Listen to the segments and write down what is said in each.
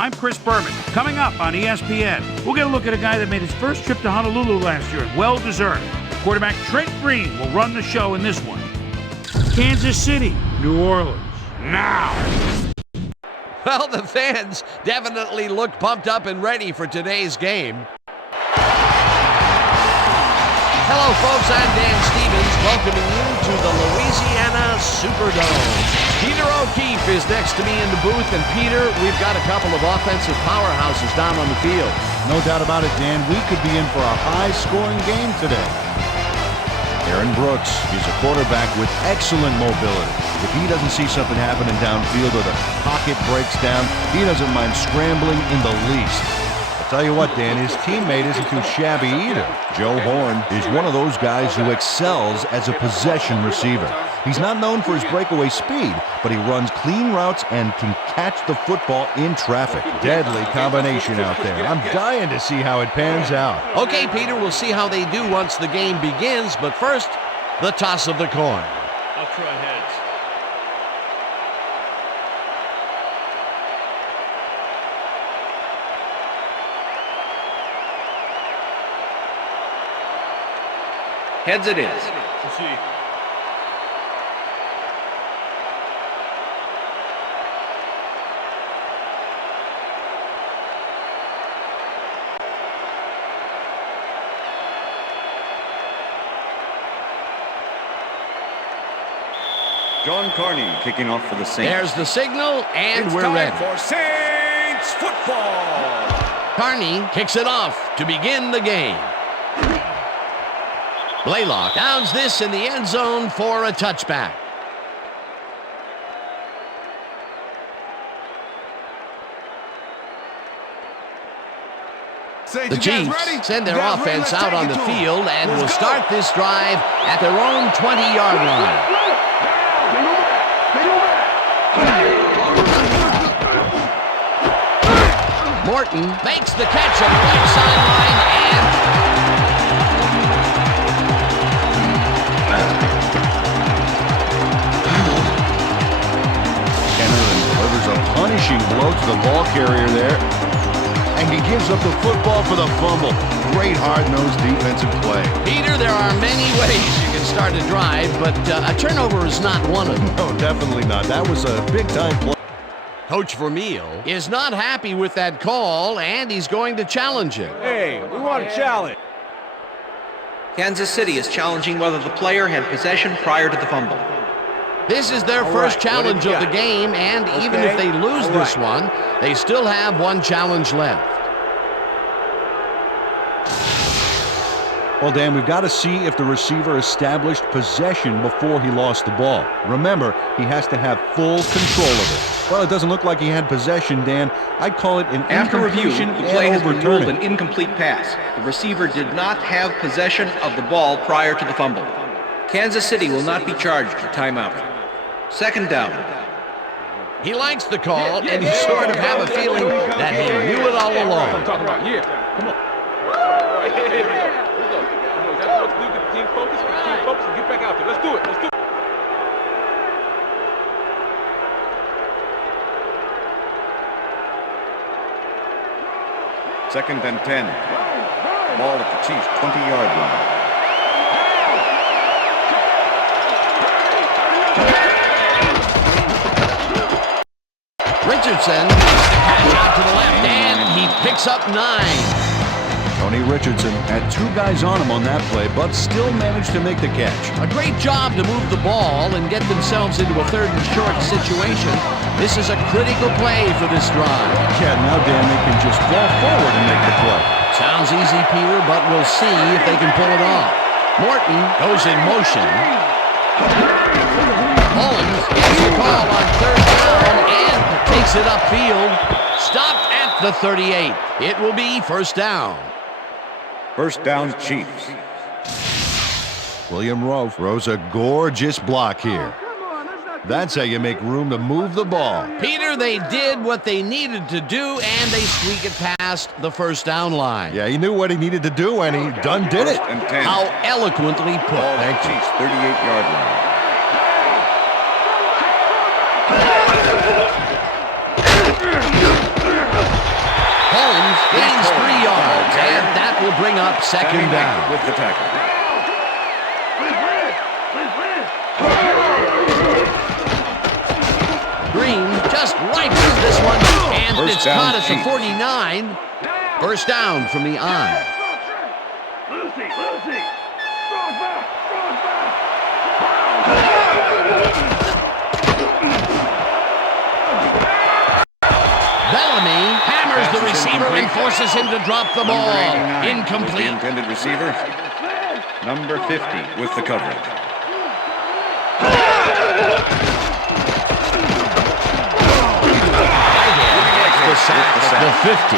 I'm Chris Berman. Coming up on ESPN, we'll get a look at a guy that made his first trip to Honolulu last year. Well-deserved. Quarterback Trent Green will run the show in this one. Kansas City, New Orleans. Now! Well, the fans definitely look pumped up and ready for today's game. Hello, folks. I'm Dan Stevens, welcoming you to the Louisiana Superdome. Peter O'Keefe is next to me in the booth, and Peter, we've got a couple of offensive powerhouses down on the field. No doubt about it, Dan. We could be in for a high-scoring game today. Aaron Brooks is a quarterback with excellent mobility. If he doesn't see something happening downfield or the pocket breaks down, he doesn't mind scrambling in the least. I'll tell you what, Dan, his teammate isn't too shabby either. Joe Horn is one of those guys who excels as a possession receiver. He's not known for his breakaway speed, but he runs clean routes and can catch the football in traffic. Deadly combination out there. I'm dying to see how it pans out. Okay, Peter, we'll see how they do once the game begins, but first, the toss of the coin. I'll try heads. Heads it is. We'll see. John Carney kicking off for the Saints. There's the signal, and It's we're time ready. for Saints football. Carney kicks it off to begin the game. Blaylock downs this in the end zone for a touchback. The Chiefs send their offense out on the field and will start this drive at their own 20-yard line. Morton makes the catch on the right sideline and Delivers a punishing blow to the ball carrier there. And he gives up the football for the fumble. Great hard-nosed defensive play. Peter, there are many ways you can start a drive, but a turnover is not one of them. No, definitely not. That was a big-time play. Coach Vermeil is not happy with that call, and he's going to challenge it. Hey, we want a challenge. Kansas City is challenging whether the player had possession prior to the fumble. This is their first challenge of the game, and even if they lose this one, they still have one challenge left. Well, Dan, we've got to see if the receiver established possession before he lost the ball. Remember, he has to have full control of it. Well, it doesn't look like he had possession, Dan. I'd call it an After review, incompletion the play has and been ruled overturn an it. incomplete pass. The receiver did not have possession of the ball prior to the fumble. Kansas City will not be charged for timeout. Second down. He likes the call, and you sort of have a feeling that he knew it all along. I'm talking about, come on. Team focus, and get back out there. Let's do it. Second and 10. Ball at the Chiefs' 20-yard line. Richardson catch out to the left, and he picks up 9. Tony Richardson had two guys on him on that play, but still managed to make the catch. A great job to move the ball and get themselves into a third and short situation. This is a critical play for this drive. Yeah, now, Dan, they can just fall forward and make the play. Sounds easy, Peter, but we'll see if they can pull it off. Morton goes in motion. Mullins gets the call on third down and takes it upfield. Stopped at the 38. It will be first down. First down, Chiefs. William Rowe throws a gorgeous block here. That's how you make room to move the ball. Peter, they did what they needed to do, and they squeak it past the first down line. Yeah, he knew what he needed to do, and he done did it. First and 10. How eloquently put. Ball at the Chiefs' 38-yard line. And that will bring up second down. With the tackle. Green just rifles this one, and First it's down, caught at the Chiefs. 49. First down from the I. Bellamy hammers the receiver and forces him to drop the ball. Number 89 was the Incomplete. intended receiver. Number 50 with the coverage. The sack at the 50.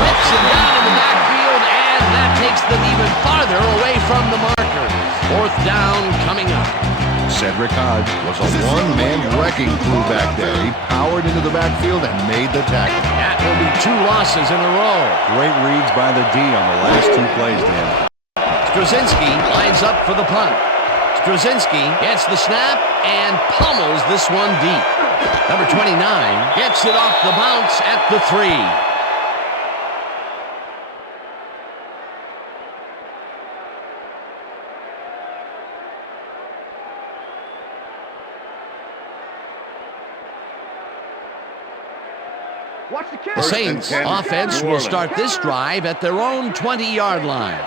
Whips him down in the backfield, and that takes them even farther away from the markers. Fourth down coming up. Cedric Hodge was a one-man wrecking crew back there. He powered into the backfield and made the tackle. That will be 2 losses in a row. Great reads by the D on the last 2 plays, Dan. Straczynski lines up for the punt. Straczynski gets the snap and pummels this one deep. Number 29 gets it off the bounce at the 3. The Saints offense will start this drive at their own 20-yard line.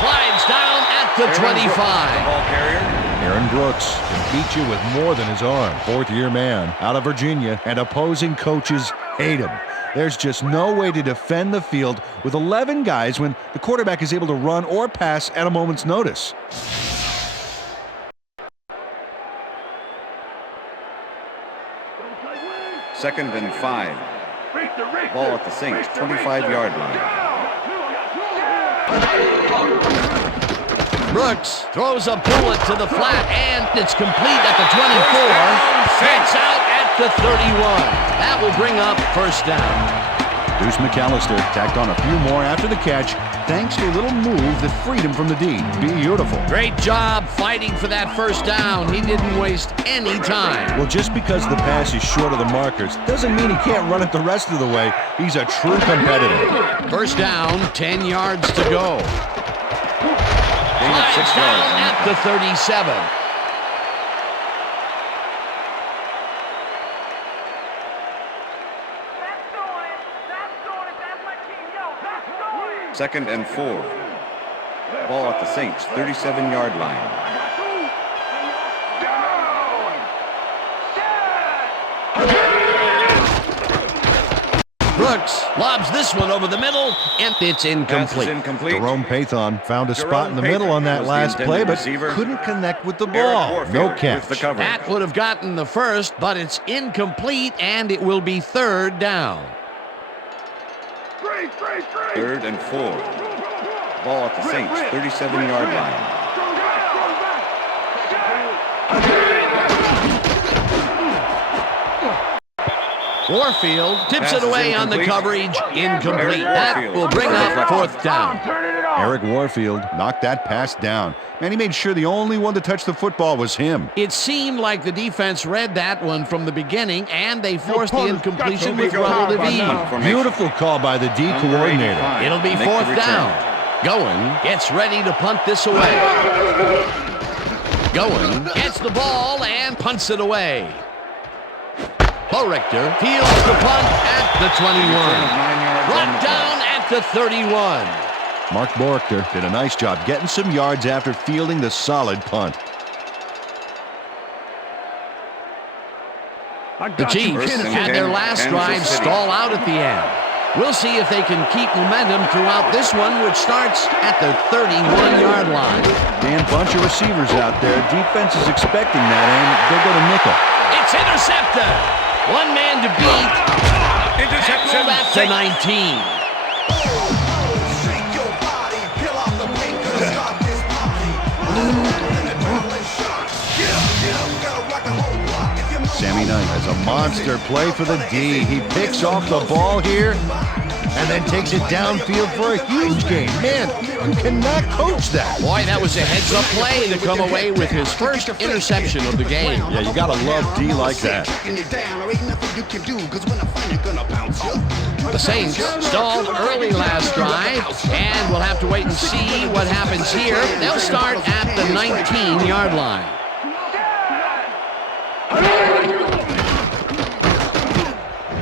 Slides down at the 25. Ball carrier. Aaron Brooks can beat you with more than his arm. Fourth-year man out of Virginia, and opposing coaches hate him. There's just no way to defend the field with 11 guys when the quarterback is able to run or pass at a moment's notice. Second and 5. Ball at the Saints 25-yard line. Brooks throws a bullet to the flat, and it's complete at the 24. It's out at the 31. That will bring up first down. Deuce McAllister tacked on a few more after the catch, thanks to a little move that freed him from the D. Beautiful. Great job fighting for that first down. He didn't waste any time. Well, just because the pass is short of the markers doesn't mean he can't run it the rest of the way. He's a true competitor. First down, 10 yards to go. Gain of 6 Slides down yards. at the 37. Second and 4. Ball at the Saints 37-yard line. Brooks lobs this one over the middle, and it's Pass is incomplete. incomplete. Jerome Pathon found a spot in the Jerome middle on that Pathon was last the play, intended but receiver. couldn't connect with the Eric ball. Warfield No with catch. the coverage. That would have gotten the first, but it's incomplete, and it will be third down. Third and 4. Ball at the Saints 37-yard line. Warfield tips Pass it is away on the incomplete. coverage. Incomplete. Eric That Warfield. will bring up fourth down. Eric Warfield knocked that pass down. Man, he made sure the only one to touch the football was him. It seemed like the defense read that one from the beginning, and they forced the incompletion with relative ease. Beautiful call by the D coordinator. It'll be Make the fourth return. down. Going gets ready to punt this away. Going gets the ball and punts it away. Richter fields the punt at the 21. Brought down at the 31. Mark Borchter did a nice job getting some yards after fielding the solid punt. The Chiefs had their last drive stall out at the end. We'll see if they can keep momentum throughout this one, which starts at the 31-yard line. Dan, bunch of receivers out there. Defense is expecting that, and they'll go to nickel. It's intercepted. One man to beat. Interception. At the 19. Sammy Knight has a monster play for the D. He picks off the ball here. and then takes it downfield for a huge gain. Man, you cannot coach that. Boy, that was a heads-up play to come away with his first interception of the game. Yeah, you gotta love D like that. The Saints stalled early last drive, and we'll have to wait and see what happens here. They'll start at the 19-yard line.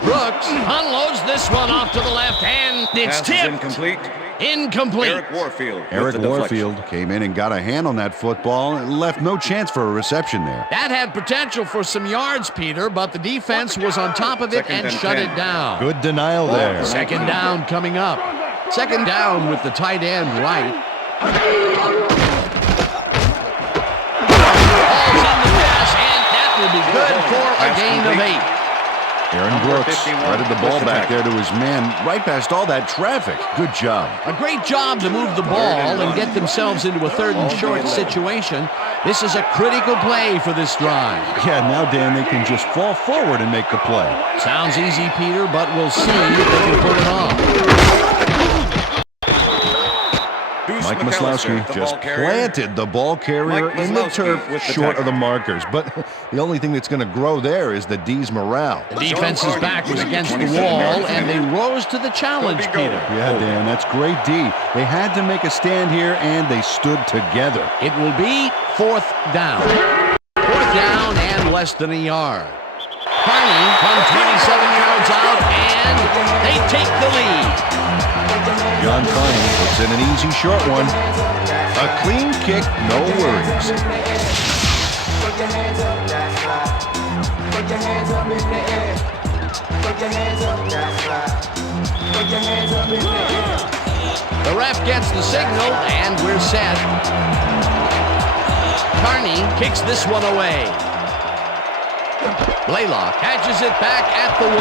Brooks unloads this one off to the left, and it's Pass is tipped. incomplete. Incomplete. Eric Warfield. Eric with the Warfield deflection. came in and got a hand on that football and left no chance for a reception there. That had potential for some yards, Peter, but the defense was on top of it and shut it down. Good denial there. Second down coming up. Second down with the tight end right. Ball's in the pass, and that will be good for a gain of 8. Aaron Brooks threaded the ball back there to his man right past all that traffic. Good job. A great job to move the ball and get themselves into a third and short situation. This is a critical play for this drive. Yeah, now, Dan, they can just fall forward and make the play. Sounds easy, Peter, but we'll see if they can pull it off. Mike Maslowski just planted the ball carrier in the turf short of the markers. But the only thing that's going to grow there is the D's morale. The defense's back was against the wall, and they rose to the challenge, Peter. Yeah, Dan, that's great D. They had to make a stand here, and they stood together. It will be fourth down. Fourth down and less than a yard. Carney from 27 yards out, and they take the lead. John Carney puts in an easy short one. A clean kick, no worries. The ref gets the signal, and we're set. Carney kicks this one away. Blaylock catches it back at the 1.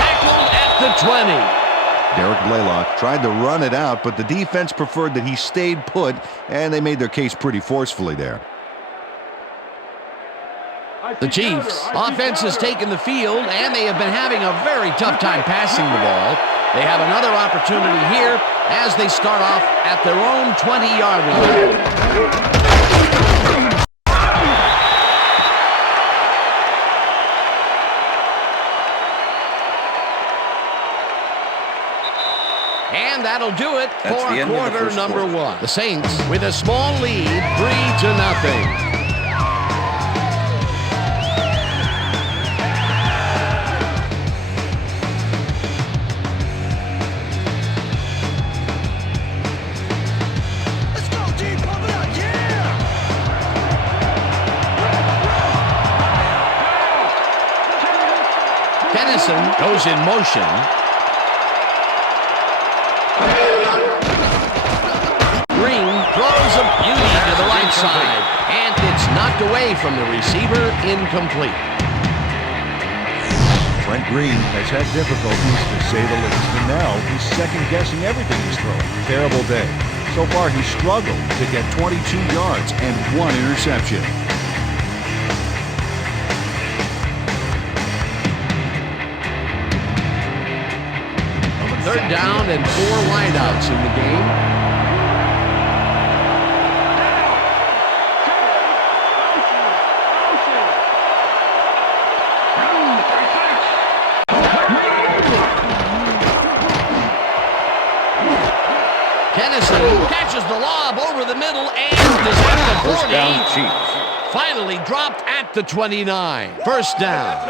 Tackled at the 20. Derek Blaylock tried to run it out, but the defense preferred that he stayed put, and they made their case pretty forcefully there. The Chiefs' offense has taken the field, and they have been having a very tough time passing the ball. They have another opportunity here as they start off at their own 20-yard line. And that'll do it for quarter number 1. The Saints with a small lead, 3-0. Kennison goes in motion. Green throws a beauty to the right side, and it's knocked away from the receiver, incomplete. Trent Green has had difficulties, to say the least, and now he's second-guessing everything he's throwing. Terrible day. So far, he's struggled to get 22 yards and 1 interception. Third down and 4 wideouts in the game. Kennison catches the lob over the middle and is at the 40. First down, Chiefs. Finally dropped at the 29. First down.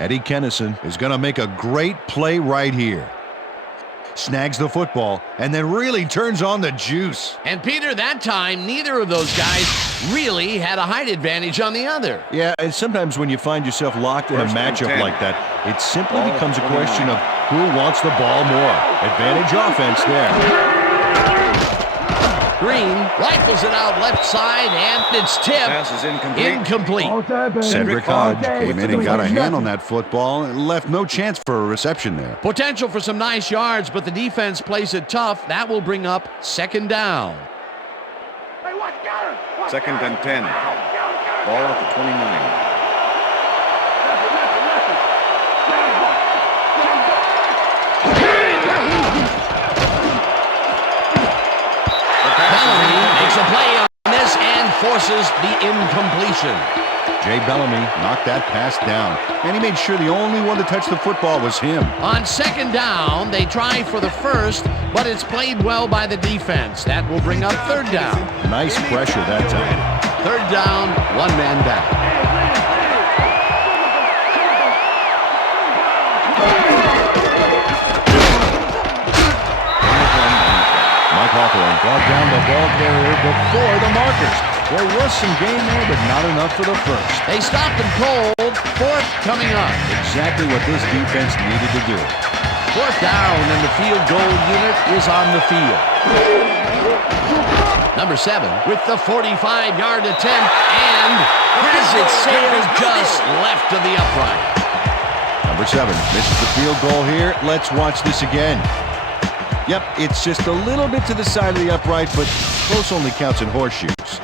Eddie Kennison is going to make a great play right here. Snags the football and then really turns on the juice. And Peter, that time, neither of those guys really had a height advantage on the other. Yeah, and sometimes when you find yourself locked in a First and matchup 10. like that, it simply becomes a question of who wants the ball more. Advantage offense there. Green rifles it out left side, and it's tipped. Pass is incomplete. Incomplete. Cedric Hodge came in and got a hand on that football and left no chance for a reception there. Potential for some nice yards, but the defense plays it tough. That will bring up second down. Second and 10. Ball at the 29. Bellamy makes a play on this and forces the incompletion. Jay Bellamy knocked that pass down, and he made sure the only one to touch the football was him. On second down, they try for the first, but it's played well by the defense. That will bring up third down. Nice pressure that time. Third down, one man back. Mike Hawthorne brought down the ball carrier before the markers. There was some gain there, but not enough for the first. They stopped him cold. Fourth coming up. Exactly what this defense needed to do. Fourth down, and the field goal unit is on the field. Number 7 with the 45-yard attempt, and has it sailed just left of the upright. Number 7 misses the field goal here. Let's watch this again. Yep, it's just a little bit to the side of the upright, but close only counts in horseshoes.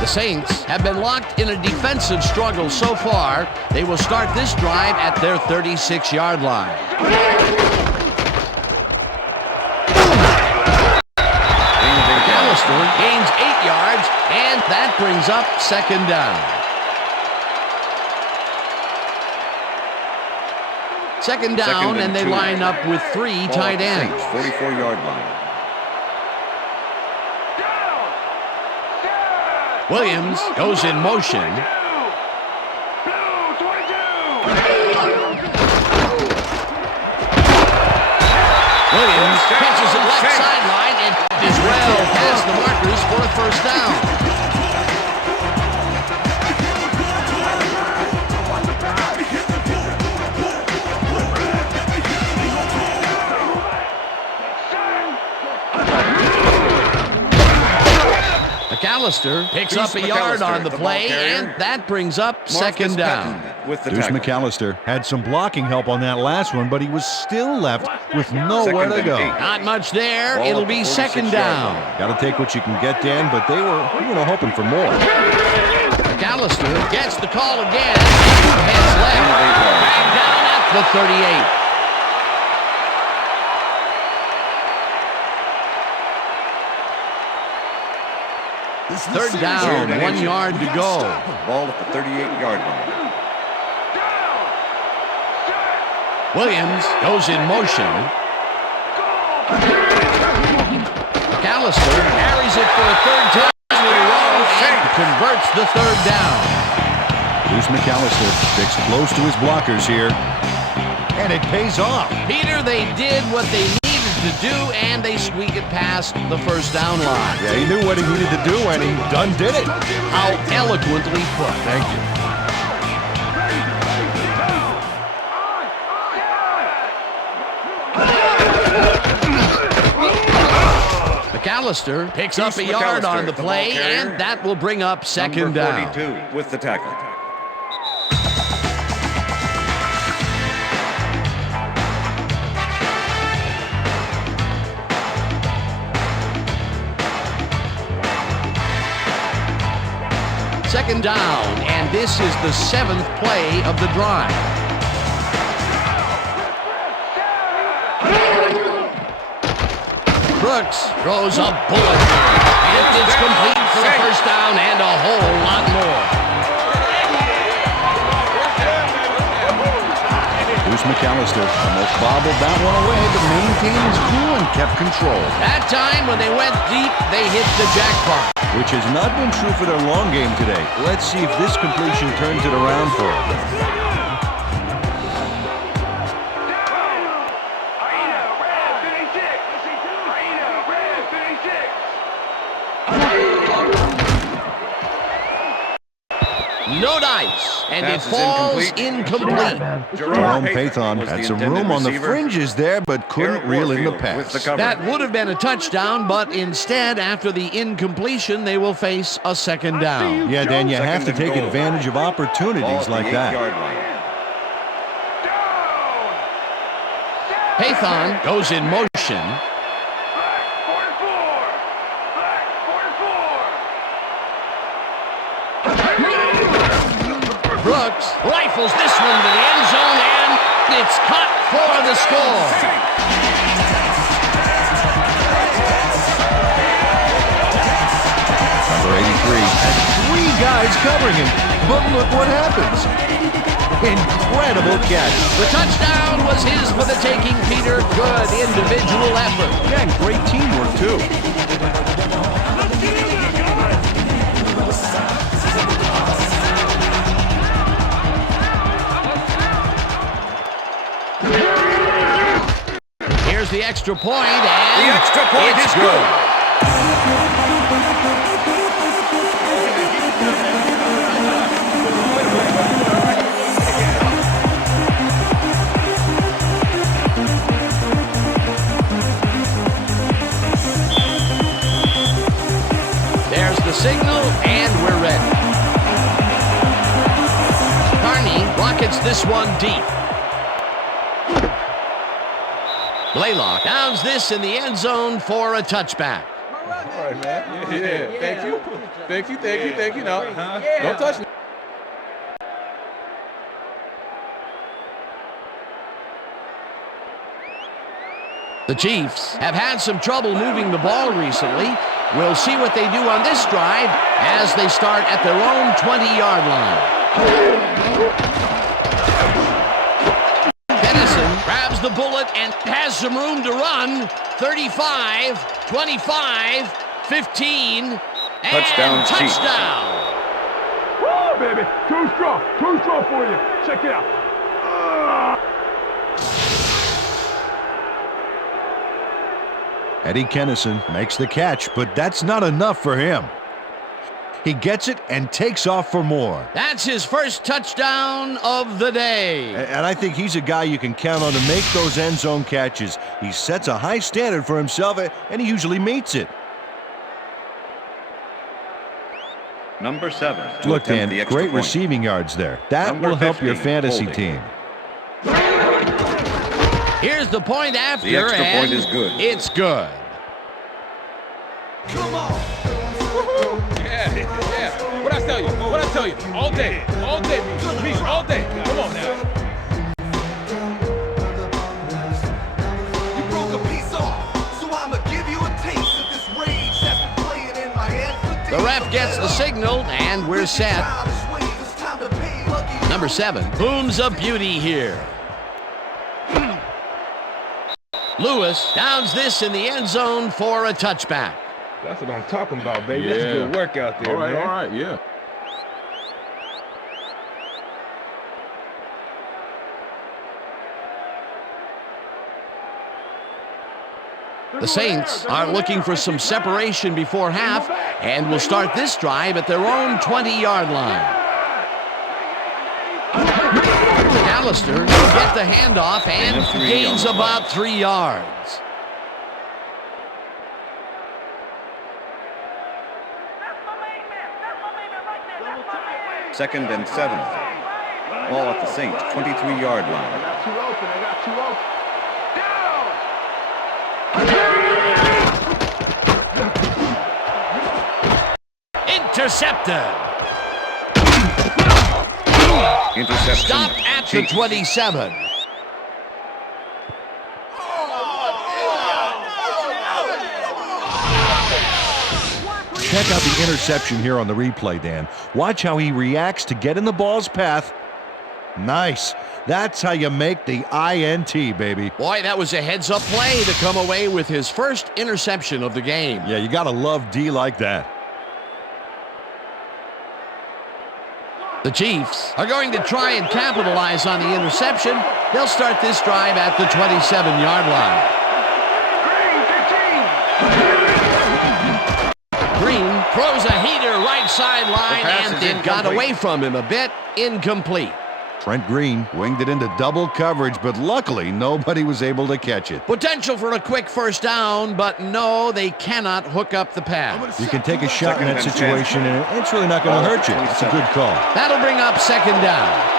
The Saints have been locked in a defensive struggle so far. They will start this drive at their 36-yard line. McAllister gains 8 yards, and that brings up second down. Second down, and they line up with 3 tight ends. 44-yard line. Williams goes in motion. Williams catches it left sideline and is well past the markers for a first down. McAllister picks up a yard on the play, and that brings up second down. Deuce McAllister had some blocking help on that last one, but he was still left with nowhere to go. Not much there. It'll be second down. Got to take what you can get, Dan, but they were, hoping for more. McAllister gets the call again. Heads left. Back down at the 38. Third down, 1 yard to go. Ball at the 38-yard line. Williams goes in motion. McAllister carries it for a third time in a row and converts the third down. Deuce McAllister sticks close to his blockers here, and it pays off. Peter, they did what they needed to do, and they squeak it past the first down line. Yeah, he knew what he needed to do, and he done did it. How eloquently put. Thank you. McAllister picks up a yard on the play, and that will bring up second down. Number 42 with the tackle. Second down, and this is the 7th play of the drive. Brooks throws a bullet, and it's complete for the first down and a whole lot more. Deuce McAllister almost bobbled that one away, but maintained his cool and kept control. That time, when they went deep, they hit the jackpot. Which has not been true for their long game today. Let's see if this completion turns it around for them. No dice, and it falls incomplete. Jerome Pathon had some room on the fringes there, but couldn't reel in the pass. That would have been a touchdown, but instead, after the incompletion, they will face a second down. Yeah, Dan, you have to take advantage of opportunities like that. Pathon goes in motion. Brooks rifles this one to the end zone, and It's caught for the score. Number 83 had 3 guys covering him, but look what happens. Incredible catch. The touchdown was his for the taking, Peter. Good individual effort. Yeah, and great teamwork, too. Here's the extra point, and The extra point is good. there's the signal, and we're ready. Carney rockets this one deep. Blaylock downs this in the end zone for a touchback. All right, man. Yeah. Thank you. Thank you. No, don't touch me. The Chiefs have had some trouble moving the ball recently. We'll see what they do on this drive as they start at their own 20-yard line. Grabs the bullet and has some room to run. 35, 25, 15, and Touchdown, Chiefs. touchdown. Woo, baby. Too strong for you. Check it out. Eddie Kennison makes the catch, but that's not enough for him. He gets it and takes off for more. That's his first touchdown of the day. And I think he's a guy you can count on to make those end zone catches. He sets a high standard for himself, and he usually meets it. Number 7. to Look, attempt Dan, the extra great point. receiving yards there. That Number will help your 15, fantasy holding. team. Here's the point after, The extra and point is good. it's good. Yeah. What I tell you? All day, me, all day. Come on now. You broke a piece off, so I'ma give you a taste of this rage that's been playing in my head for days. The ref gets the signal, and we're set. Number 7 booms a beauty here. Lewis downs this in the end zone for a touchback. That's what I'm talking about, baby. That's good work out there, man. All right, yeah. The Saints are looking for some separation before half and will start this drive at their own 20-yard line. Allister will get the handoff and gains about 3 yards. Second and 7. Ball at the Saints 23-yard line. I got two open. Intercepted. Interception. Stopped at the Chiefs. 27. Check out the interception here on the replay, Dan. Watch how he reacts to get in the ball's path. Nice. That's how you make the INT, baby. Boy, that was a heads-up play to come away with his first interception of the game. Yeah, you gotta love D like that. The Chiefs are going to try and capitalize on the interception. They'll start this drive at the 27-yard line. Green throws a heater right sideline, pass and is it got incomplete. away from him a bit. Incomplete. Trent Green winged it into double coverage, but luckily nobody was able to catch it. Potential for a quick first down, but no, they cannot hook up the pass. You can take a shot in that Second and situation, and it's really not going to hurt you. It's a good call. That'll bring up second down.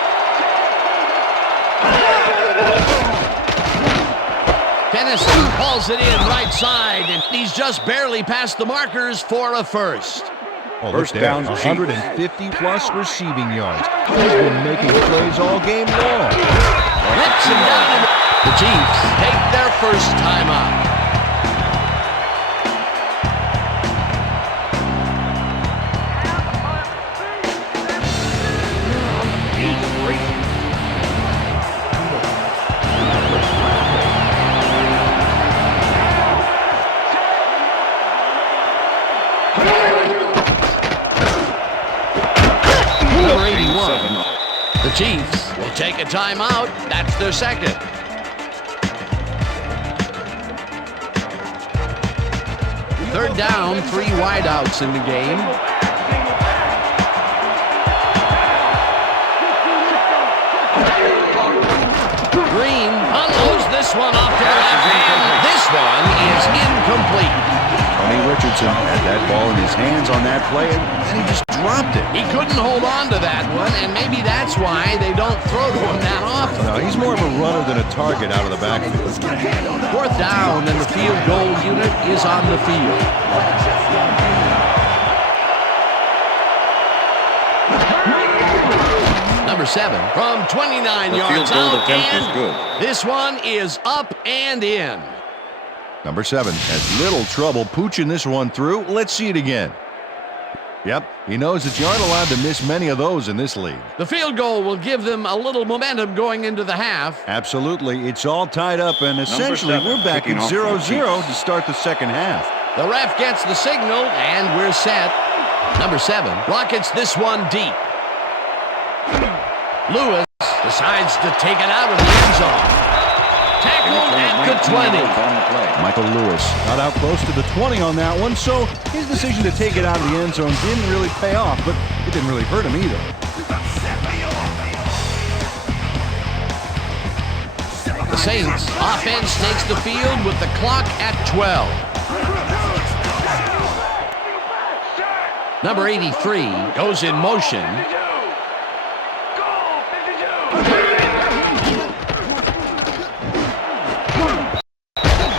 Kennison hauls it in right side, and he's just barely past the markers for a first. Oh, First look there, down, 150-plus receiving yards. He's been making plays all game long. Whips him down. The Chiefs take their first timeout. Number 81. The Chiefs will take a timeout. That's their second. Third down, 3 wideouts in the game. Green unloads this one off to the left hand. This one is incomplete. Tony Richardson had that ball in his hands on that play, and he just dropped it. He couldn't hold on to that one, and maybe that's why they don't throw to him that often. No, he's more of a runner than a target out of the backfield. Fourth down, and the field goal unit is on the field. Number 7 from 29 The yards field goal out, attempt is and good. this one is up and in. Number 7 has little trouble pooching this one through. Let's see it again. Yep, he knows that you aren't allowed to miss many of those in this league. The field goal will give them a little momentum going into the half. Absolutely, it's all tied up, and essentially 7, we're back kicking at off for the 0-0 to start the second half. The ref gets the signal, and we're set. Number 7 rockets this one deep. Lewis decides to take it out of the end zone. Tackled at the 20. Michael Lewis got out close to the 20 on that one, so his decision to take it out of the end zone didn't really pay off, but it didn't really hurt him either. The Saints offense takes the field with the clock at 12. Number 83 goes in motion.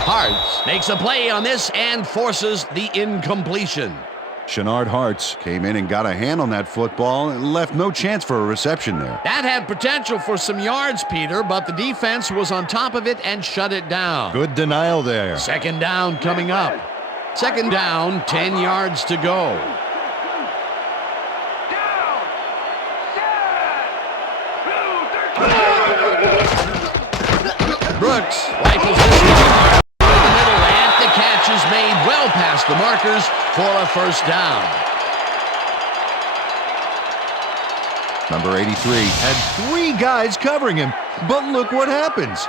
Hartz makes a play on this and forces the incompletion. Shenard Hartz came in and got a hand on that football and left no chance for a reception there. That had potential for some yards, Peter, but the defense was on top of it and shut it down. Good denial there. Second down coming up. Second down, 10 yards to go. Brooks rifles this one in the middle, and the catch is made well past the markers for a first down. Number 83 had 3 guys covering him, but look what happens.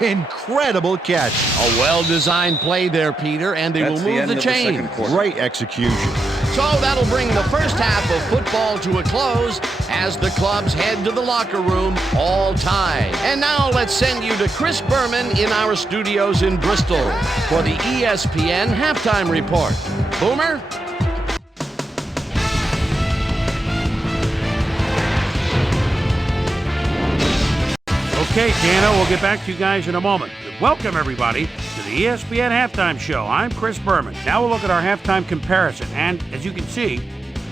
Incredible catch. A well-designed play there, Peter, and they That's will the move end the of the chains. second quarter. Great execution. So that'll bring the first half of football to a close as the clubs head to the locker room all tied. And now let's send you to Chris Berman in our studios in Bristol for the ESPN Halftime Report. Boomer? Okay, Dana, we'll get back to you guys in a moment. Welcome, everybody, to the ESPN Halftime Show. I'm Chris Berman. Now we'll look at our halftime comparison, and as you can see,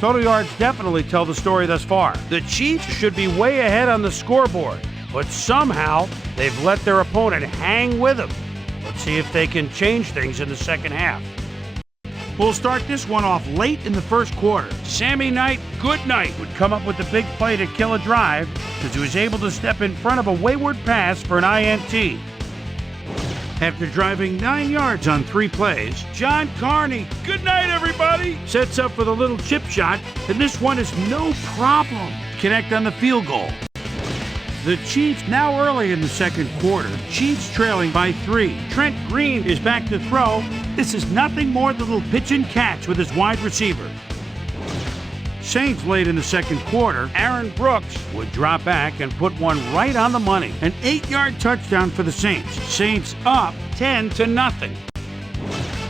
total yards definitely tell the story thus far. The Chiefs should be way ahead on the scoreboard, but somehow they've let their opponent hang with them. Let's see if they can change things in the second half. We'll start this one off late in the first quarter. Sammy Knight, Goodnight, would come up with the big play to kill a drive because he was able to step in front of a wayward pass for an INT. After driving 9 yards on 3 plays, John Carney, good night everybody, sets up for the little chip shot, and this one is no problem. Connect on the field goal. The Chiefs now early in the second quarter. Chiefs trailing by 3. Trent Green is back to throw. This is nothing more than a little pitch and catch with his wide receiver. Saints late in the second quarter. Aaron Brooks would drop back and put one right on the money. An 8-yard touchdown for the Saints. Saints up 10-0.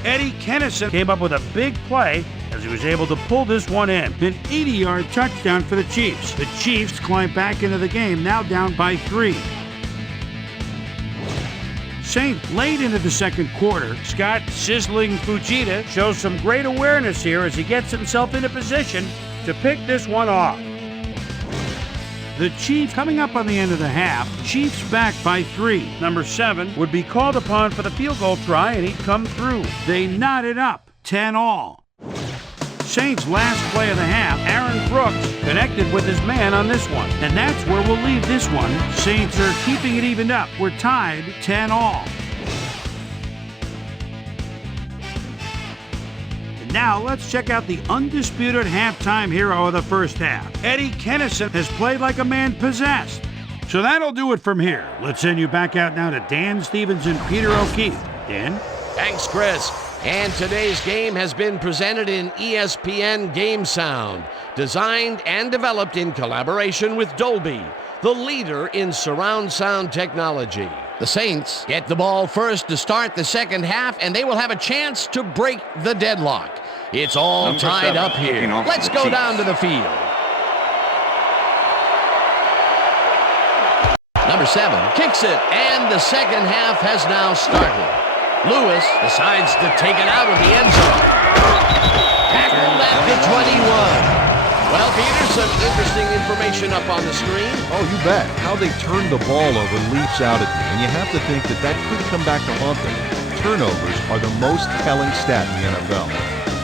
Eddie Kennison came up with a big play as he was able to pull this one in. An 80-yard touchdown for the Chiefs. The Chiefs climb back into the game, now down by 3. Saints late into the second quarter. Scott Sizzling Fujita shows some great awareness here as he gets himself in a position to pick this one off. The Chiefs coming up on the end of the half. Chiefs back by 3. Number 7 would be called upon for the field goal try, and he'd come through. They knotted up 10-all. Saints' last play of the half, Aaron Brooks connected with his man on this one. And that's where we'll leave this one. Saints are keeping it evened up. We're tied 10-all. And now let's check out the undisputed halftime hero of the first half. Eddie Kennison has played like a man possessed. So that'll do it from here. Let's send you back out now to Dan Stevens and Peter O'Keefe. Dan? Thanks, Chris. And today's game has been presented in ESPN Game Sound, designed and developed in collaboration with Dolby, the leader in surround sound technology. The Saints get the ball first to start the second half, and they will have a chance to break the deadlock. It's all Number tied 7, up here. kicking off Let's the go Chiefs. down to the field. Number 7 kicks it, and the second half has now started. Lewis decides to take it out of the end zone. Tackled at the 21. Well, Peter, some interesting information up on the screen. Oh, you bet. How they turned the ball over leaps out at me, and you have to think that that could come back to haunt them. Turnovers are the most telling stat in the NFL.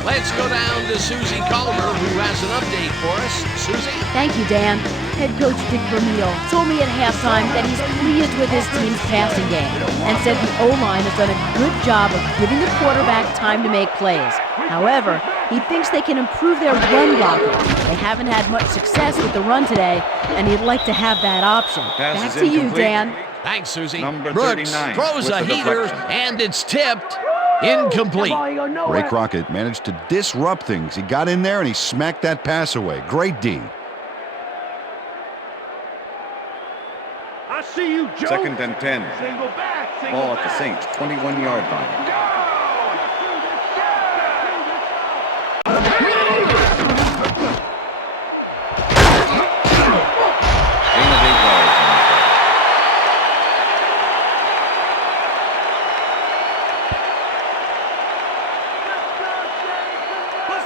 Let's go down to Susie Culver, who has an update for us. Susie? Thank you, Dan. Head coach Dick Vermeil told me at halftime that he's pleased with his team's passing game and said the O-line has done a good job of giving the quarterback time to make plays. However, he thinks they can improve their run blocking. They haven't had much success with the run today, and he'd like to have that option. Pass Back is to you, incomplete. Dan. Thanks, Susie. Number Brooks 39 throws with a the heater, deflection. and it's tipped. Incomplete. Ray Crockett managed to disrupt things. He got in there and he smacked that pass away. Great D. I see you, Joe. 2nd and 10. Single back, single Ball at the back. Saints, 21-yard line. Gain of 8 yards.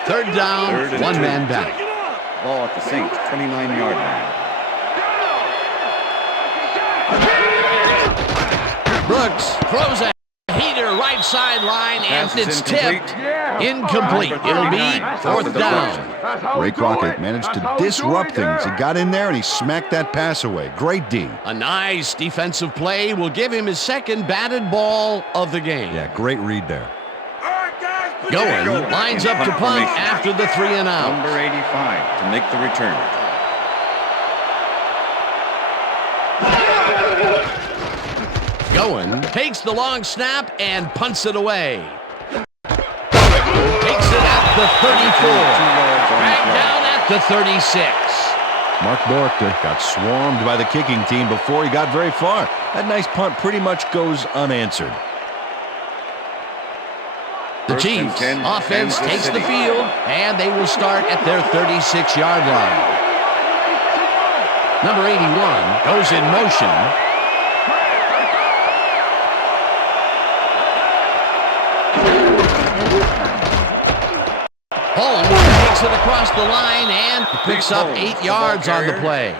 Third down, Third and one 2. man back. Ball at the Saints, 29-yard line. Brooks throws a heater right sideline, and Pass is it's incomplete. tipped. Incomplete. Number It'll be 39 fourth with the down. deflection. Ray Crockett managed to disrupt things. He got in there and he smacked that pass away. Great D. A nice defensive play will give him his second batted ball of the game. Yeah, great read there. Going lines up to punt after the 3 and out. Number 85 to make the return. Going takes the long snap and punts it away. Takes it at the 34. 2 yards on the Back play. down at the 36. Mark Borchter got swarmed by the kicking team before he got very far. That nice punt pretty much goes unanswered. The 1st and Chiefs 10, offense Kansas takes the City. field, and they will start at their 36-yard line. Number 81 goes in motion. Holmes takes it across the line and picks up Holmes, 8 the yards ball on the carrier. play.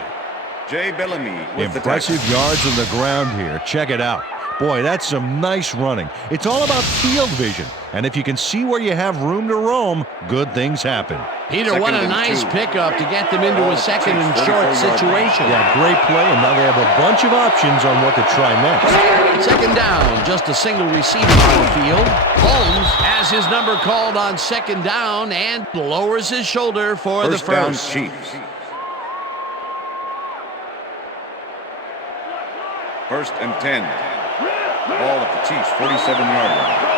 Jay Bellamy with Impressive the tackle. yards on the ground here. Check it out. Boy, that's some nice running. It's all about field vision. And if you can see where you have room to roam, good things happen. Peter, what a Second and nice 2. pickup to get them into a second and short 44-yard line. situation. Yeah, great play, and now they have a bunch of options on what to try next. Second down, just a single receiver on the field. Holmes has his number called on second down and lowers his shoulder for First the down, first. Chiefs. 1st and 10. Ball at the Chiefs, 47-yard line.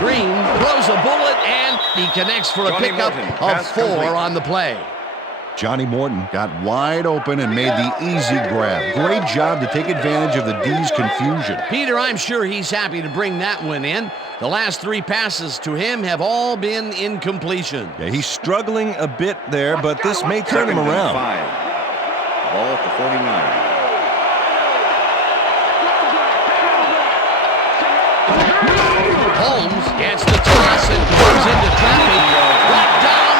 Green throws a bullet and he connects for a Johnny pickup Morton, of pass 4 complete. on the play. Johnny Morton got wide open and made the easy grab. Great job to take advantage of the D's confusion. Peter, I'm sure he's happy to bring that one in. The last 3 passes to him have all been incompletion. Yeah, he's struggling a bit there, but this may turn him 2nd and around. 5. Ball at the 49. Holmes gets the toss and goes into traffic. Brought down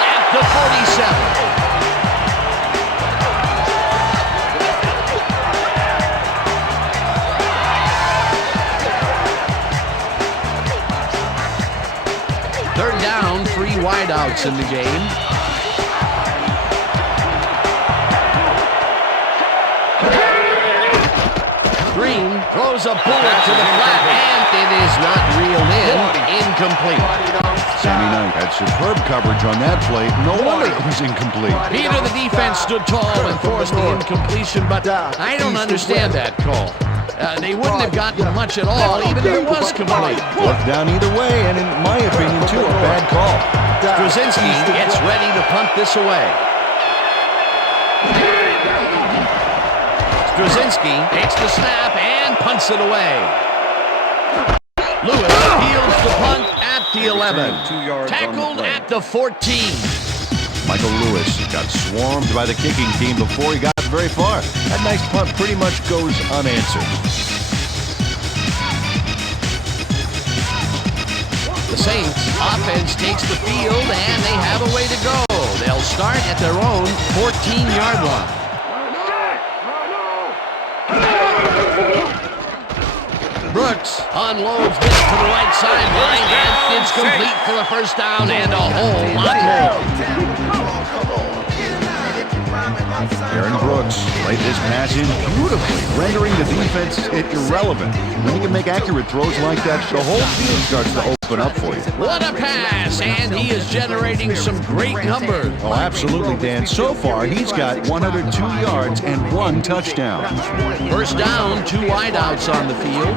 wideouts in the game. Green throws a bullet to the flat, and it is not reeled in. Incomplete. Sammy Knight had superb coverage on that play. No wonder it was incomplete. Peter, the defense stood tall and forced the incompletion, but I don't understand that call. They wouldn't have gotten much at all, even if it was complete. Look down either way, and in my opinion, too, a bad call. Straczynski gets ready to punt this away. Straczynski takes the snap and punts it away. Lewis fields the punt at the 11. 2 yards on the Tackled play. at the 14. Michael Lewis got swarmed by the kicking team before he got very far. That nice punt pretty much goes unanswered. The Saints offense takes the field and they have a way to go. They'll start at their own 14-yard line. Brooks unloads this to the right sideline, and it's complete for a first down and a whole lot more. Aaron Brooks played this pass in beautifully, rendering the defense irrelevant. When you can make accurate throws like that, the whole field starts to open up for you. What a pass, and he is generating some great numbers. Oh, absolutely, Dan. So far, he's got 102 yards and 1 touchdown. First down, 2 wideouts on the field.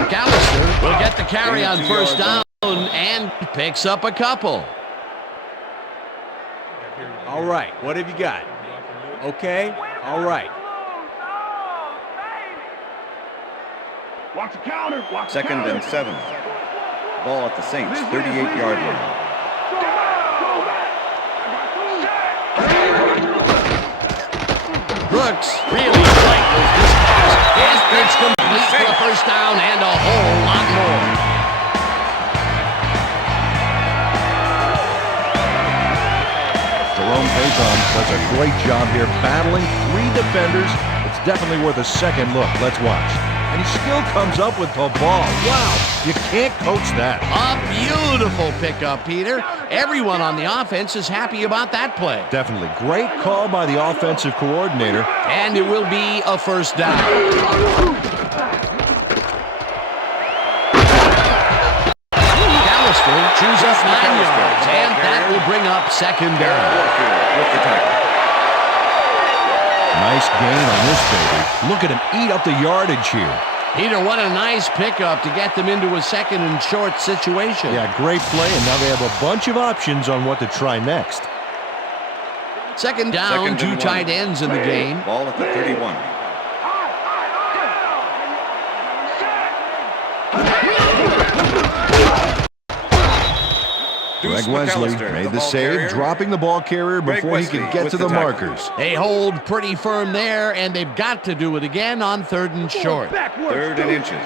McAllister will get the carry on first down and picks up a couple. All right, what have you got? Okay, all right. Second and 7. Ball at the Saints, 38-yard line. Brooks really tight with this pass. It's complete for a first down and a whole lot more. Jerome Payton does a great job here battling 3 defenders. It's definitely worth a second look. Let's watch. And he still comes up with the ball. Wow, you can't coach that. A beautiful pickup, Peter. Everyone on the offense is happy about that play. Definitely. Great call by the offensive coordinator. And it will be a first down. McAllister chews up 9 yards, and that will bring up second down. With the tackle. Nice gain on this baby. Look at him eat up the yardage here. Peter, what a nice pickup to get them into a second and short situation. Yeah, great play, and now they have a bunch of options on what to try next. Second down, 2 tight ends in the game. Ball at the 31. Greg Wesley made the save, dropping the ball carrier before he could get to the markers. They hold pretty firm there, and they've got to do it again on 3rd and short. 3rd and inches.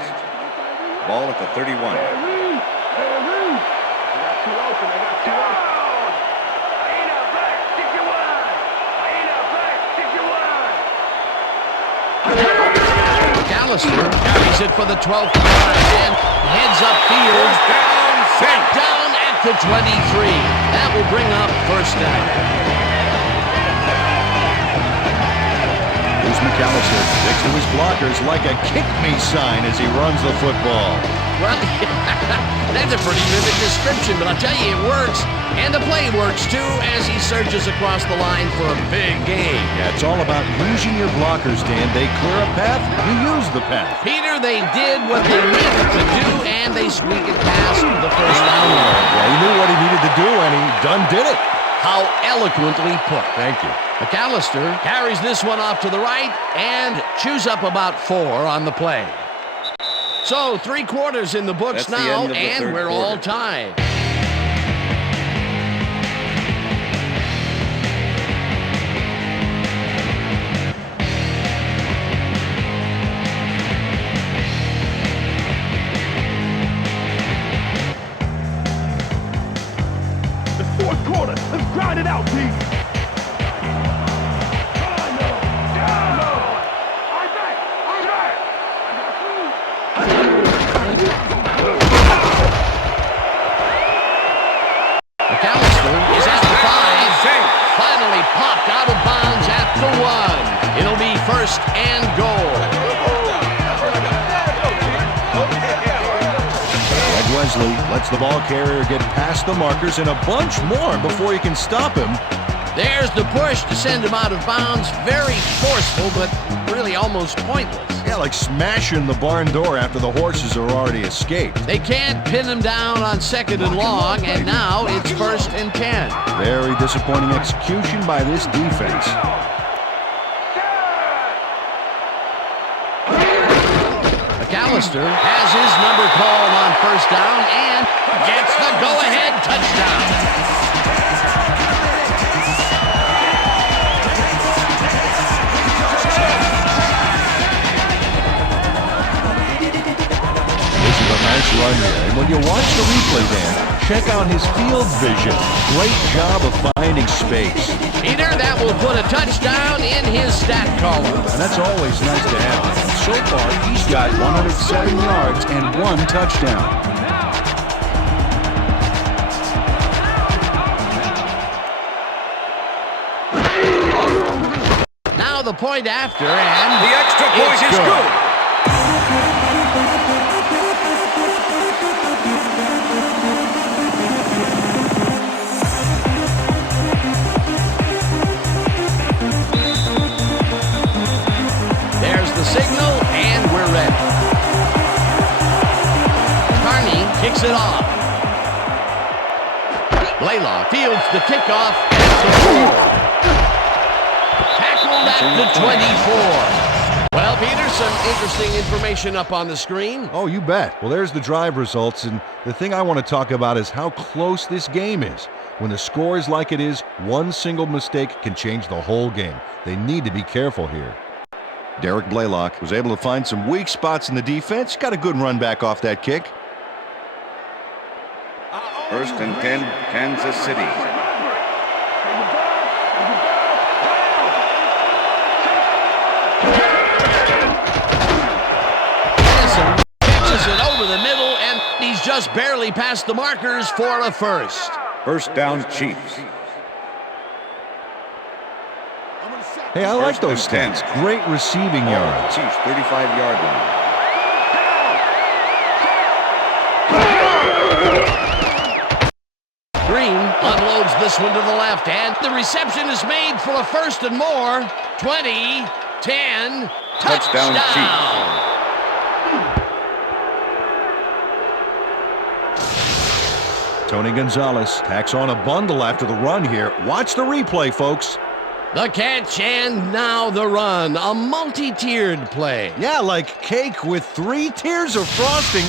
Ball at the 31. McAllister carries it for the 12th time and heads upfield. Down at the 23. That will bring up first down. Here's McAllister, sticks to his blockers like a kick-me sign as he runs the football. Well, that's a pretty vivid description, but I'll tell you, it works. And the play works, too, as he surges across the line for a big gain. Yeah, it's all about using your blockers, Dan. They clear a path, you use the path. Peter, they did what they needed to do, and they squeak it past the first down line. Yeah, he knew what he needed to do, and he done did it. How eloquently put. Thank you. McAllister carries this one off to the right and chews up about 4 on the play. So 3 quarters in the books That's the now, end of the and third we're quarter. all tied. Let's grind it out, Pete. Wesley lets the ball carrier get past the markers and a bunch more before he can stop him. There's the push to send him out of bounds. Very forceful, but really almost pointless. Yeah, like smashing the barn door after the horses are already escaped. They can't pin him down on 2nd and long, and now it's 1st and 10. Very disappointing execution by this defense. McAllister has his number called on 1st down and gets the go-ahead touchdown. Nice run here. And when you watch the replay, Dan, check out his field vision. Great job of finding space. Peter, that will put a touchdown in his stat column. And that's always nice to have. So far, he's got 107 yards and 1 touchdown. Now the point after, and The extra point is good. signal, and we're ready. Carney kicks it off. Blaylock fields the kickoff at the 4. Tackled at the 24. Well, Peter, some interesting information up on the screen. Oh, you bet. Well, there's the drive results, and the thing I want to talk about is how close this game is. When the score is like it is, one single mistake can change the whole game. They need to be careful here. Derek Blaylock was able to find some weak spots in the defense. Got a good run back off that kick. 1st and 10, Kansas City. Catches it over the middle, and he's just barely past the markers for a first. 1st down, Chiefs. Hey, I like those stats. Great receiving yards. Chiefs, 35-yard line. Green unloads this one to the left, and the reception is made for a 1st and more. 20, 10, touchdown. Tony Gonzalez tacks on a bundle after the run here. Watch the replay, folks. The catch and now the run. A multi-tiered play. Yeah, like cake with 3 tiers of frosting.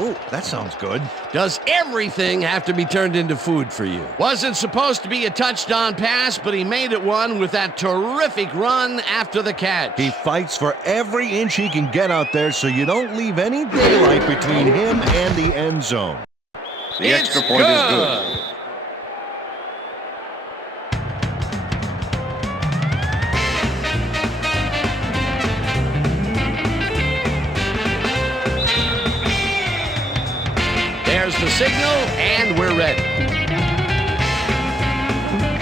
Oh, that sounds good. Does everything have to be turned into food for you? Wasn't supposed to be a touchdown pass, but he made it one with that terrific run after the catch. He fights for every inch he can get out there so you don't leave any daylight between him and the end zone. The extra point is good. There's the signal, and we're ready.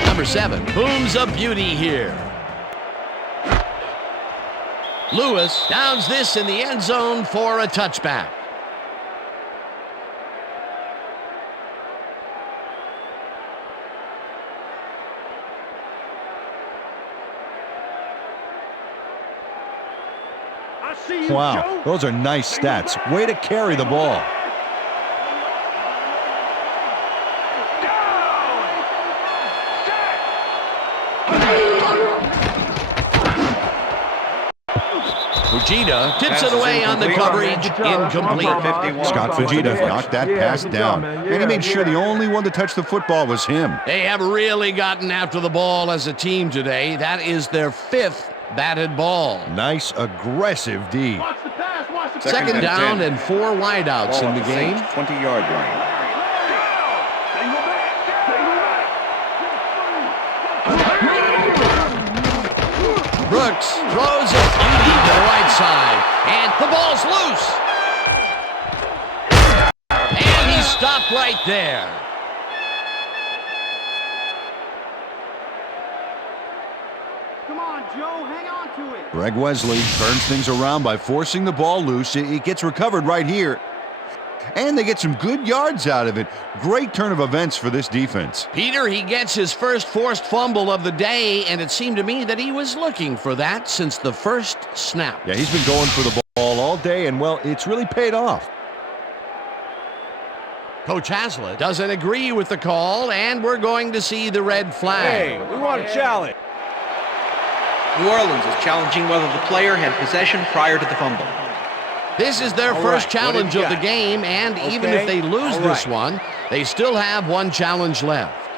Number 7, Boom's a beauty here. Lewis downs this in the end zone for a touchback. Wow, those are nice stats. Way to carry the ball. Fujita tips it away on the coverage. Incomplete. Scott Fujita knocked that pass down. And he made sure the only one to touch the football was him. They have really gotten after the ball as a team today. That is their 5th batted ball. Nice, aggressive D. 2nd down and 4 wideouts in the game. 20-yard line. Brooks throws a beauty to the right side, and the ball's loose. And he stopped right there. Come on, Joe, hang on to it. Greg Wesley turns things around by forcing the ball loose. It gets recovered right here. and they get some good yards out of it. Great turn of events for this defense. Peter, he gets his first forced fumble of the day, and it seemed to me that he was looking for that since the first snap. Yeah, he's been going for the ball all day, and, well, it's really paid off. Coach Haslett doesn't agree with the call, and we're going to see the red flag. Hey, we want a challenge. New Orleans is challenging whether the player had possession prior to the fumble. This is their first challenge of the game, and even if they lose this one, they still have one challenge left.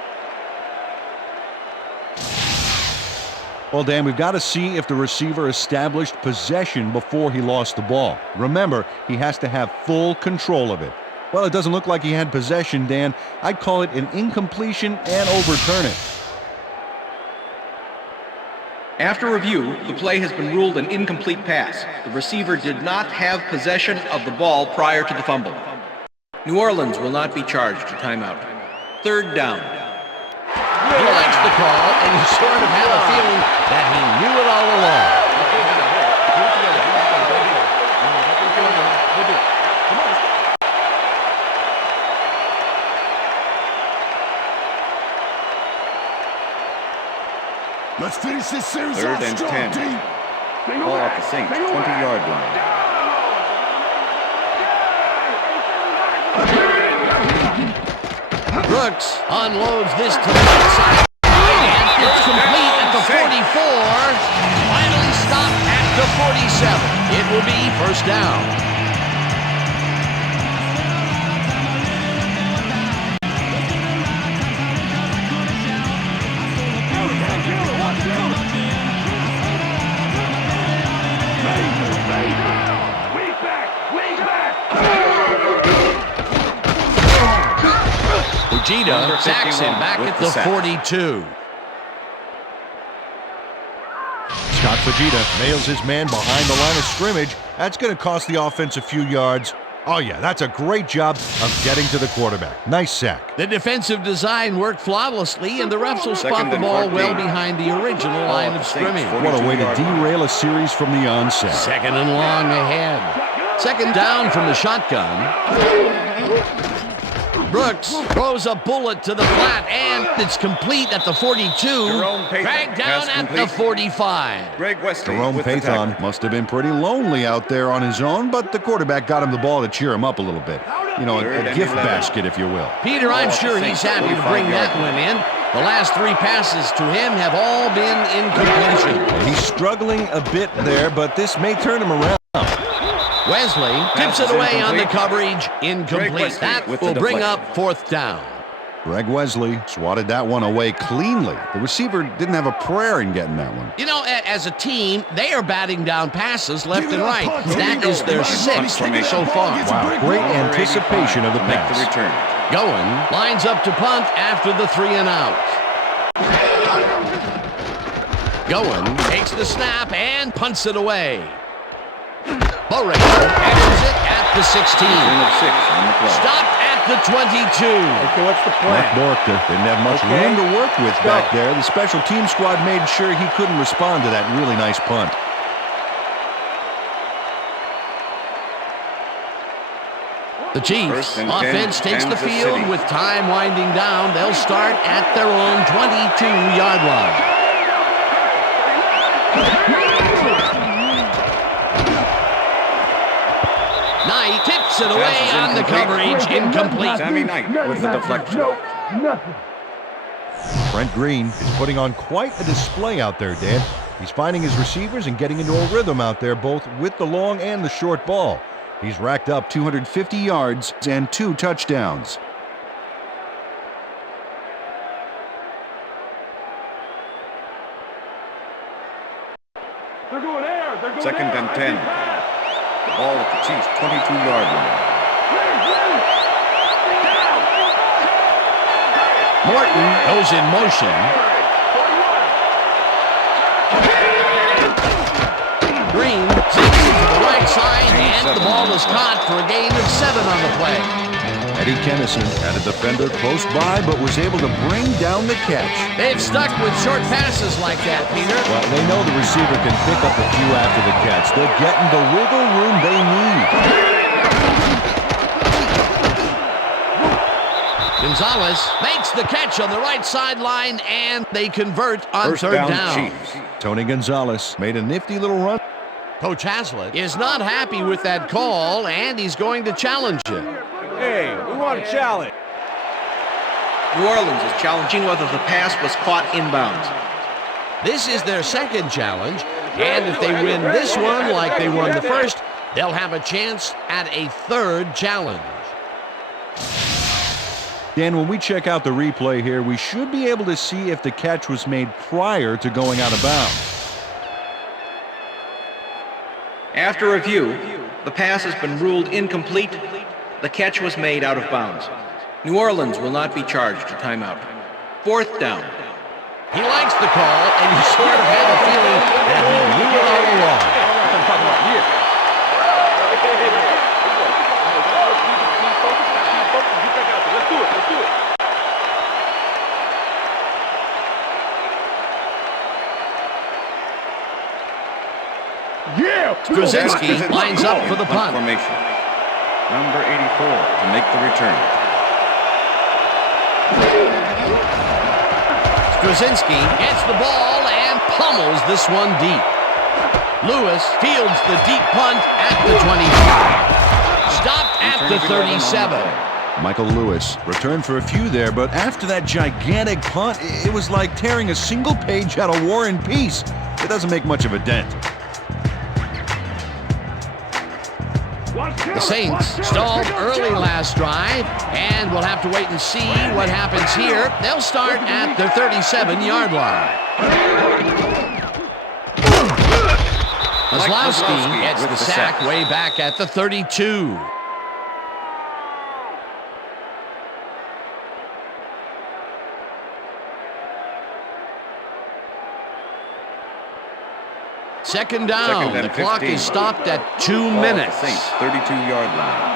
Well, Dan, we've got to see if the receiver established possession before he lost the ball. Remember, he has to have full control of it. Well, it doesn't look like he had possession, Dan. I'd call it an incompletion and overturn it. After review, the play has been ruled an incomplete pass. The receiver did not have possession of the ball prior to the fumble. New Orleans will not be charged a timeout. Third down. He likes the call, and you sort of have a feeling that he knew it all along. Let's finish this series Third off and strong, 10. team. Ball at the Saints' 20-yard line. Brooks unloads this to the outside, and it's complete at the 44. Finally stopped at the 47. It will be first down. Fujita sacks him back at the 42. Scott Fujita nails his man behind the line of scrimmage. That's going to cost the offense a few yards. Oh, yeah, that's a great job of getting to the quarterback. Nice sack. The defensive design worked flawlessly, and the refs will spot the ball well behind the original line of scrimmage. What a way to derail a series from the onset. Second and long ahead. Second down from the shotgun. Brooks throws a bullet to the flat, and it's complete at the 42. Dragged down at the 45. Greg Wesley Jerome with the Pathon tackle. must have been pretty lonely out there on his own, but the quarterback got him the ball to cheer him up a little bit. You know, Third a and gift 11. basket, if you will. Peter, I'm Ball at sure the he's Saints' happy to bring 45-yard that one in. The last three passes to him have all been incompletion. He's struggling a bit there, but this may turn him around. Wesley tips it away on the coverage. Incomplete. That will bring up fourth down. Greg Wesley swatted that one away cleanly. The receiver didn't have a prayer in getting that one. You know, as a team, they are batting down passes left and right. That is their sixth so far. Wow, great anticipation of the Make pass. the return. Goin lines up to punt after the 3 and out. Goin takes the snap and punts it away. Borrego enters it at the 16. Gain of 6 on the play. Stopped at the 22. Okay, what's the plan? Matt Borchter didn't have much room to work with back there. The special team squad made sure he couldn't respond to that really nice punt. The Chiefs First and 10, offense takes the Kansas field City. with time winding down. They'll start at their own 22-yard line. Knight tips it away Pass is on the incomplete. coverage. Incomplete. Sammy Knight with the deflection. Brent Green is putting on quite a display out there, Dan. He's finding his receivers and getting into a rhythm out there, both with the long and the short ball. He's racked up 250 yards and 2 touchdowns. They're going air. They're going Second air. and 10. Ball at the Chiefs' 22-yard line. Morton goes in motion. Green zips it to the right side, and the ball is caught for a gain of 7 on the play. Eddie Kennison had a defender close by, but was able to bring down the catch. They've stuck with short passes like that, Peter. Well, they know the receiver can pick up a few after the catch. They're getting the wiggle room they need. Gonzalez makes the catch on the right sideline, and they convert on First third down. Chiefs. Tony Gonzalez made a nifty little run. Coach Haslett is not happy with that call, and he's going to challenge it. Hey, we want a challenge. New Orleans is challenging whether the pass was caught inbounds. This is their second challenge, and if they win this one like they won the first, they'll have a chance at a third challenge. Dan, when we check out the replay here, we should be able to see if the catch was made prior to going out of bounds. After review, the pass has been ruled incomplete. The catch was made out of bounds. New Orleans will not be charged a timeout. Fourth down. He likes the call, and you sort of have a feeling that he knew it all along. I'm talking about here. Let's do it. Let's do it. Yeah! Straczynski lines up for the punt. Formation. Number 84 to make the return. Straczynski gets the ball and pummels this one deep. Lewis fields the deep punt at the 25. Stopped at the 37. Michael Lewis returned for a few there, but after that gigantic punt, it was like tearing a single page out of War and Peace. It doesn't make much of a dent. The Saints stalled early last drive, and we'll have to wait and see what happens here. They'll start at their 37-yard line. Kozlowski gets the sack way back at the 32. Second down. The clock is stopped at 2 minutes. Saints, 32-yard line.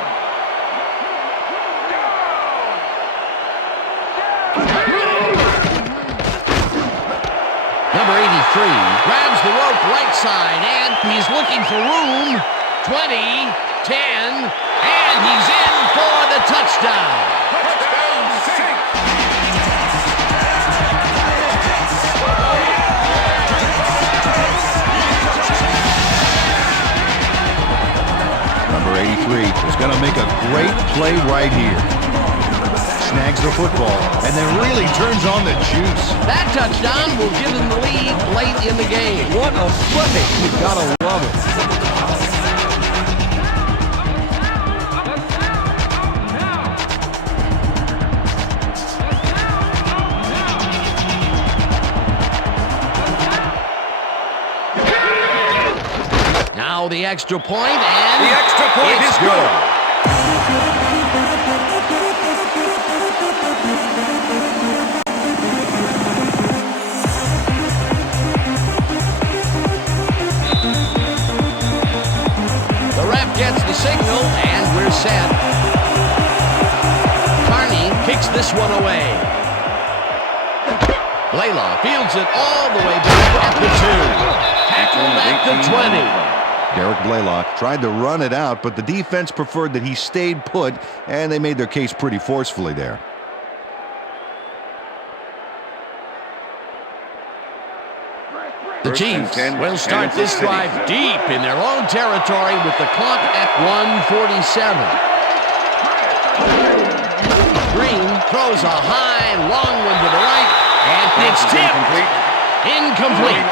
Number 83 grabs the rope right side, and he's looking for room. 20, 10, and he's in for the touchdown. Number 83 is going to make a great play right here. Snags the football and then really turns on the juice. That touchdown will give them the lead late in the game. What a play! You gotta love it. Now the extra point, and the extra point is good. The ref gets the signal, and we're set. Carney kicks this one away. Layla fields it all the way back at the 2. Tackled at the 20. Derek Blaylock tried to run it out, but the defense preferred that he stayed put, and they made their case pretty forcefully there. The Chiefs will start this drive deep in their own territory with the clock at 1:47. Green throws a high, long one to the right, and it's tipped. Incomplete.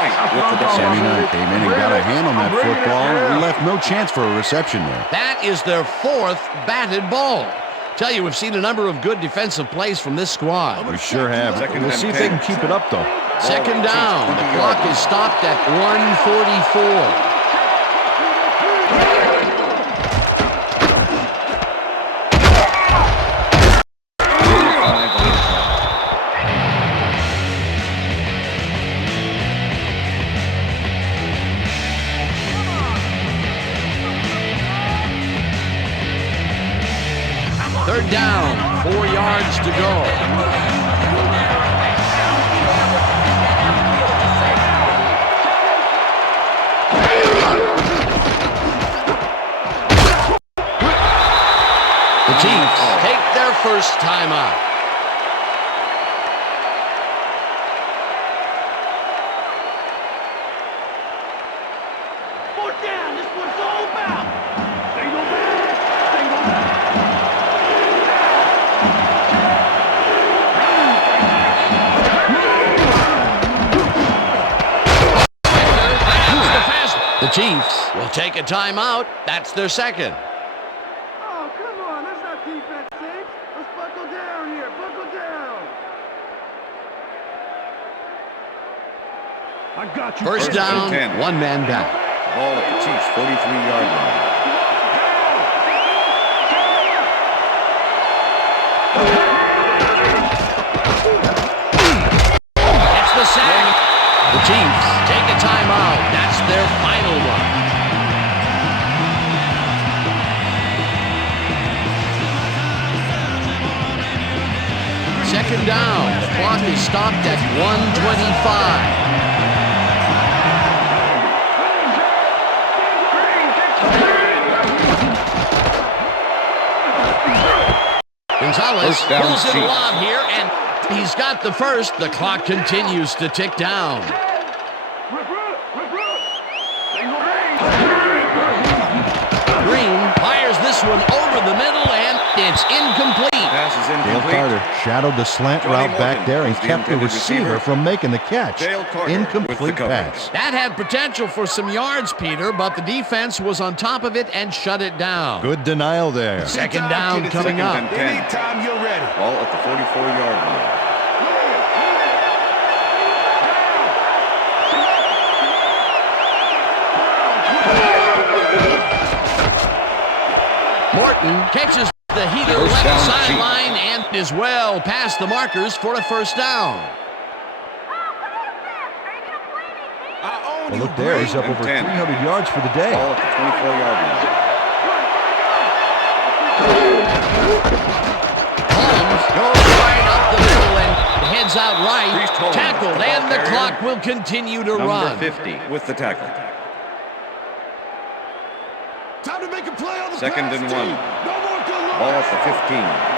Sammy Knight came in and got a hand on that football. Left no chance for a reception there. That is their 4th batted ball. Tell you, we've seen a number of good defensive plays from this squad. We sure have. We'll see if they can keep it up, though. Second down. The clock is stopped at 1:44. Third down, 4 yards to go. The Chiefs take their first time out. Chiefs will take a timeout. That's their second. Oh, come on. That's not defense, Saints. Let's buckle down here. Buckle down. I got you. First down, 10. one man down. Ball at the Chiefs' 43-yard line. It's the sack. The Chiefs take a timeout. That's their final one. Second down. The clock is stopped at 1:25. Gonzalez pulls it along here, and he's got the first. The clock continues to tick down. Green fires this one over the middle, and it's incomplete. Pass is Dale incomplete. Carter shadowed the slant Johnny route back Morgan there and is the kept the intended receiver receiver. from making the catch. Dale Carter with the Incomplete coverage. pass. That had potential for some yards, Peter, but the defense was on top of it and shut it down. Good denial there. Second down coming Second up. and 10. Anytime you're ready. Ball at the 44-yard line. Morton catches the heater First left down, sideline and is well past the markers for a first down. Well, look there. He's up And over 10. 300 yards for the day. Ball at the 24-yard line. Holmes goes right up the middle and heads out right. Priest Holmes, Tackled, the ball and the carrier. clock will continue to Number run. 50 with the tackle. Time to make a play on the Second pass, and team. 1. No more good looks. Ball at the 15.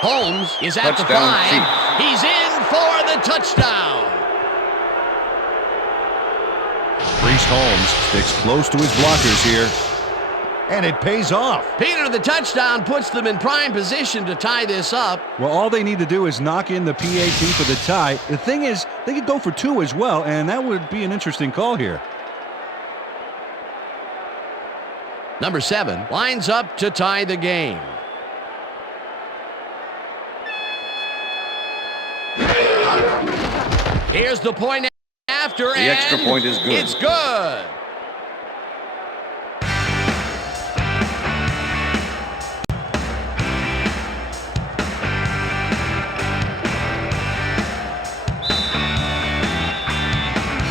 Holmes is at the Touchdown, 5. Chiefs. He's in for the touchdown. Priest Holmes sticks close to his blockers here. And it pays off. Peter, the touchdown puts them in prime position to tie this up. Well, all they need to do is knock in the PAT for the tie. The thing is, they could go for 2 as well, and that would be an interesting call here. Number 7 lines up to tie the game. Here's the point after, The and extra point is good. It's good.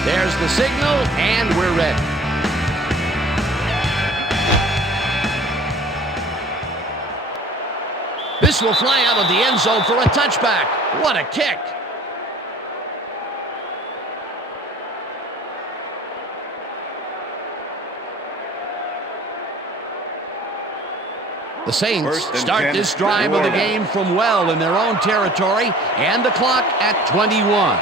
There's the signal, and we're ready. This will fly out of the end zone for a touchback. What a kick. The Saints start 10. this drive of the game from well in their own territory, and the clock at 21.